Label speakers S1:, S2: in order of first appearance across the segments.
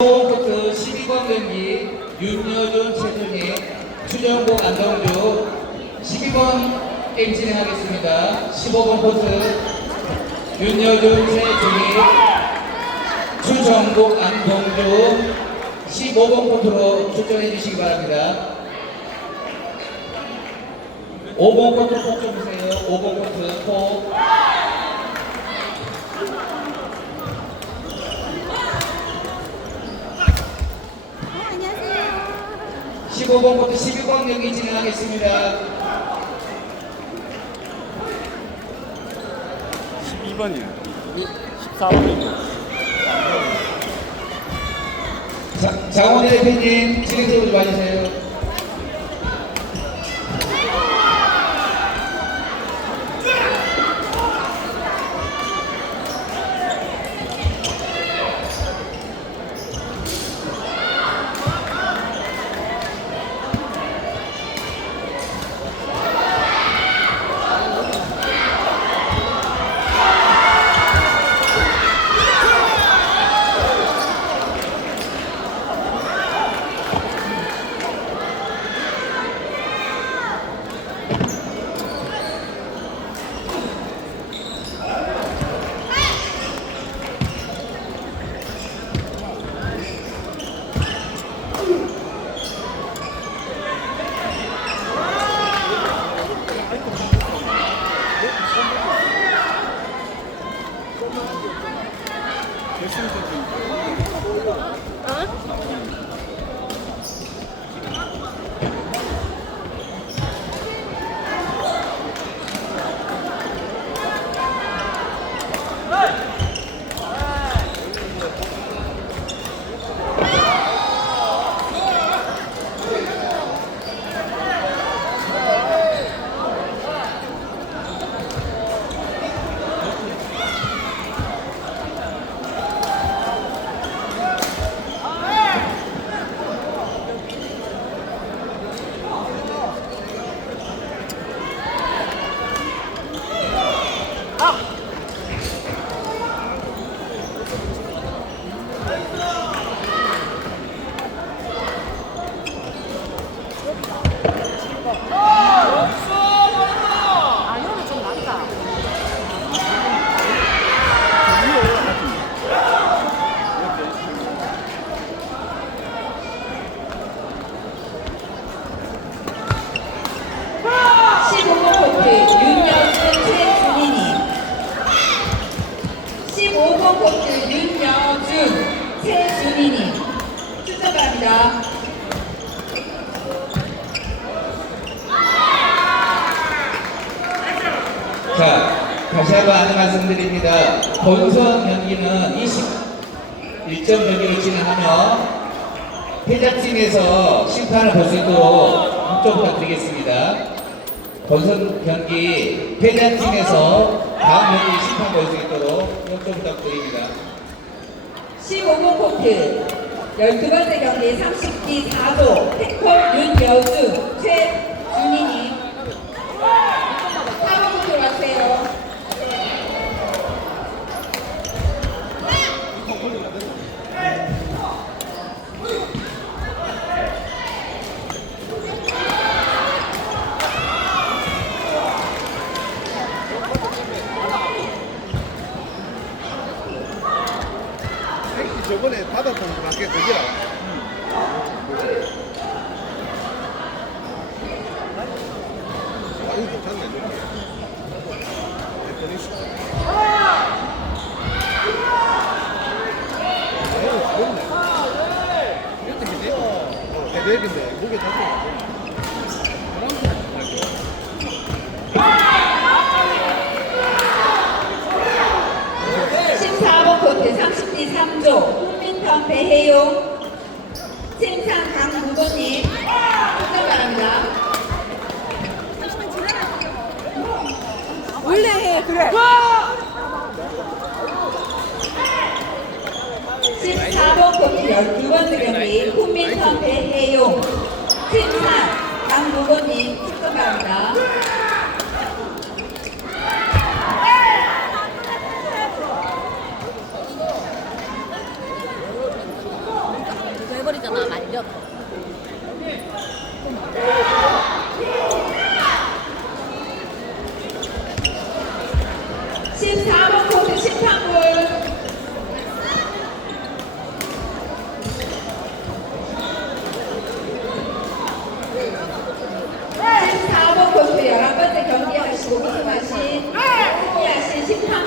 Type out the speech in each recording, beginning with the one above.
S1: 코트 12번 경기 윤여준 최준희 추정복 안동주 12번 게임 진행하겠습니다. 15번 코트 윤여준 최준희 추정복 안동주 15번 코트로 출전해 주시기 바랍니다. 5번 코트 폭좀 보세요. 5번 코트 폭.
S2: 안녕하세요.
S1: 15번부터 12번 경기 진행하겠습니다.
S3: 12번이요. 14번이요.
S1: 자, 장원희 대표님 진행적으로 좀 와주세요.
S4: 15번 코트 윤여준 최준희님 출전 바랍니다.
S1: 자, 다시 한번 안내 말씀드립니다. 본선 경기는 21점 경기를 진행하며 패자팀에서 심판을 볼 수 있도록 협조 부탁드리겠습니다. 본선 경기 패자팀에서 다음 경기 심판 볼수 있도록 협조 부탁드립니다.
S4: 15번 코트 12번째 경기 30기 4조 태권 윤여준 최준희님 4번 코트 와주세요.
S3: 저번에 받았던. 아, 이거 괜찮네. 아, 이거 닿고.
S4: 14번 코트 30기 3조 훈민턴 배혜용 생산 강무도님 출전 바랍니다.
S2: 원래 해, 그래.
S4: 14번 코트 12번째 경기 훈민턴 배혜용 생산 강무도님 출전 바랍니다.
S2: 말려버리잖아 말려
S4: 14번 코트 심판분 십사 번 코트 11번째 경기하시고 우승하신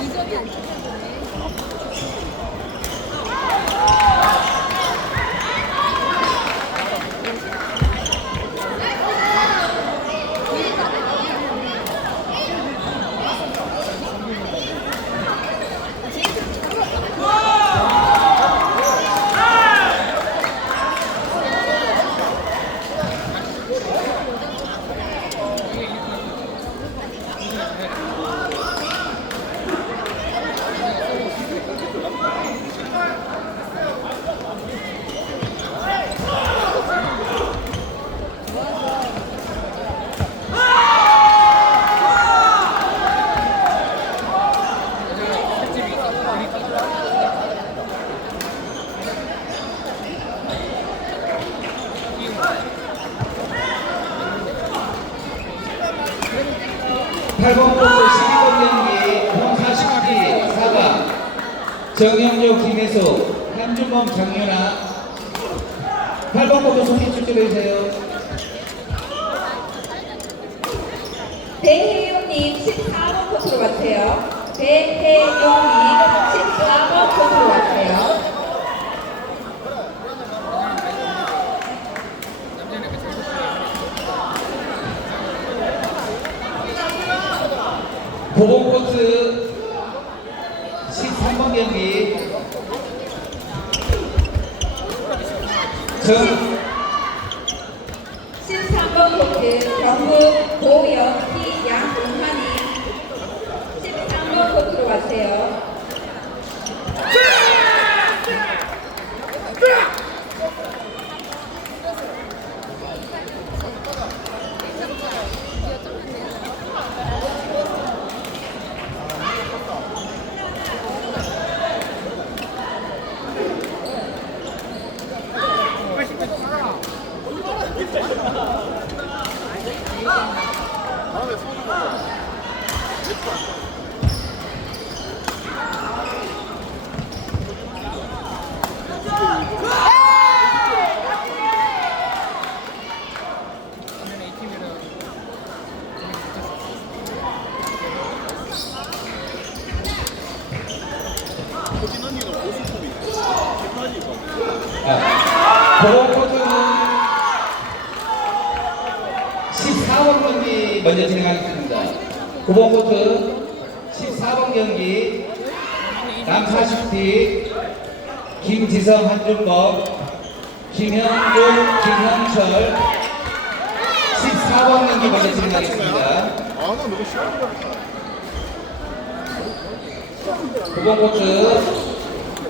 S2: 이점이 안 찍혔네
S1: 8번 코트 12번 경기 본 40기 4가 정영조, 김혜수, 한준범, 장윤아 8번 코트 속기 출전해 주세요.
S4: 배혜용님 14번 코트로 와주세요. 배혜용님 14번 코트로 와주세요.
S1: 보복 코트 13번 경기 정
S4: 13번 코트 경북 고영희 양은환이 13번 코트로 들어가세요.
S1: 보호코트는 14번 경기 먼저 진행하겠습니다. 9번 코트 14번 경기 남 40티 김지성 한준범 김현준 김형철 14번 경기 먼저 진행하겠습니다.
S3: 아, 나 너무 싫어.
S1: 9번 코트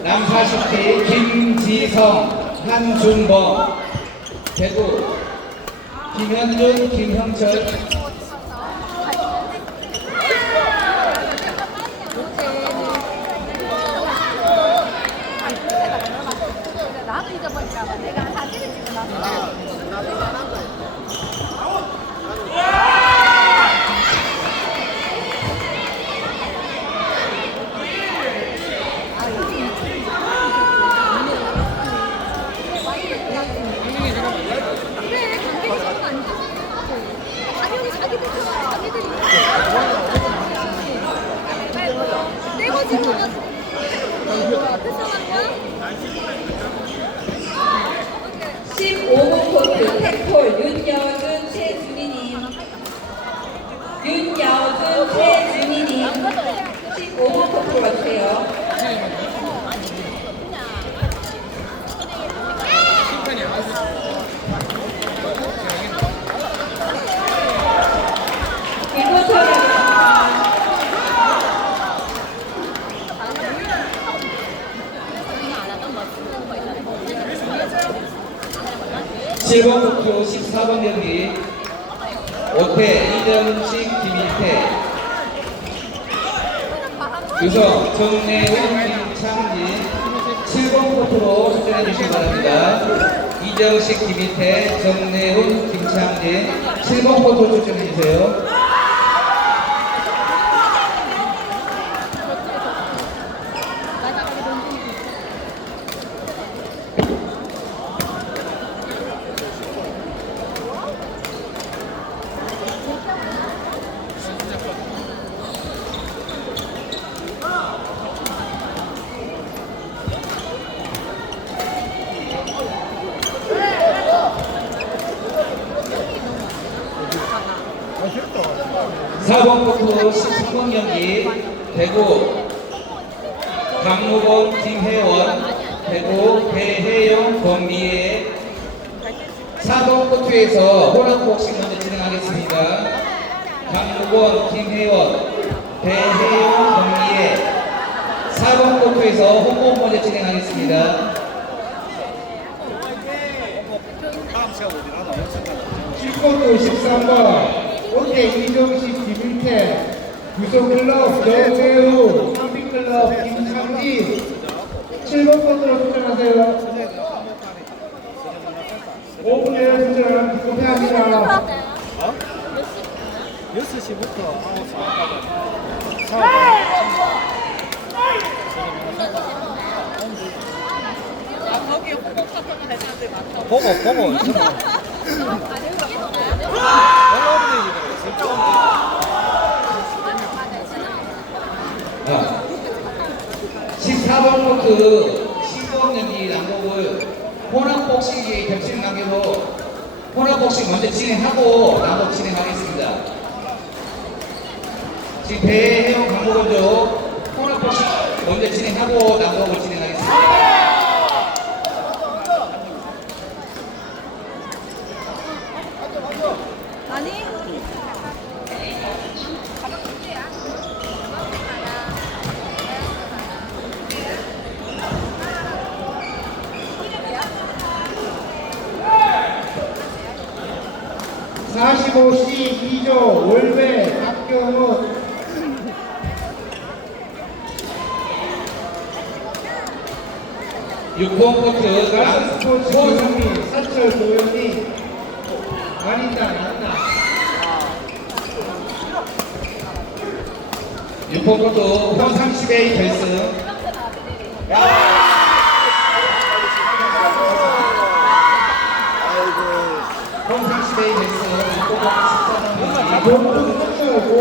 S1: 남 40티 김지성 한준범 대구 김현준 김형철
S2: 나도 잊어버릴까 봐 내가 사진을 찍어놨어. 그래, 관계가 안 돼. 자기는 자기들 좋아, 자기들이. 떼거지 보면 앞에 사람이야?
S4: 15번 코트 텍폴 윤여준 최준희님 윤여준 최준희님 15번 코트로 가주세요 일본 처리하겠습니다
S1: 7번 국표 14번 경기 오태 이정식 김일태 유성 정내훈 김창진 7번 코트로 출전해 주시기 바랍니다. 이정식 김일태 정내훈 김창진 7번 코트로 출전해 주세요.
S3: 아, 싫다.
S1: 4번 코트 13번 경기 대구 강무건 김혜원 대구 배혜영 권미애 4번 코트에서 호랑복싱 먼저 진행하겠습니다. 강무건 김혜원 배혜영 권미애 4번 코트에서 홍보 먼저 진행하겠습니다.
S3: 다음 시간 어디 가나? 연습 가나?
S5: 7번도 13번 오태 이정식 김일태 유소클럽 정세우 한빛클럽 김창기 7번 번으로 출전하세요 5분에 출전하는 기도회합니다
S3: 어? 6시부터 9시 반까지. 보고, 보고.
S1: 아, 14번 코트 신공 연기 낭독을 호랑복싱이 겹치는 관계로 호랑복싱 먼저 진행하고 낭독 진행하겠습니다. 지금 배혜영 강목원조 호랑복싱 먼저 진행하고 낭독을 진행하겠습니다.
S5: 45C 이조 월배 박경호
S1: 육번 코트
S5: 라스 스포츠 조영미 사철 도영미 아니다 맞나
S1: 6번 코트 홈 30A 결승 홈 30A 결승 6번 코트 14번
S5: 높 은 선수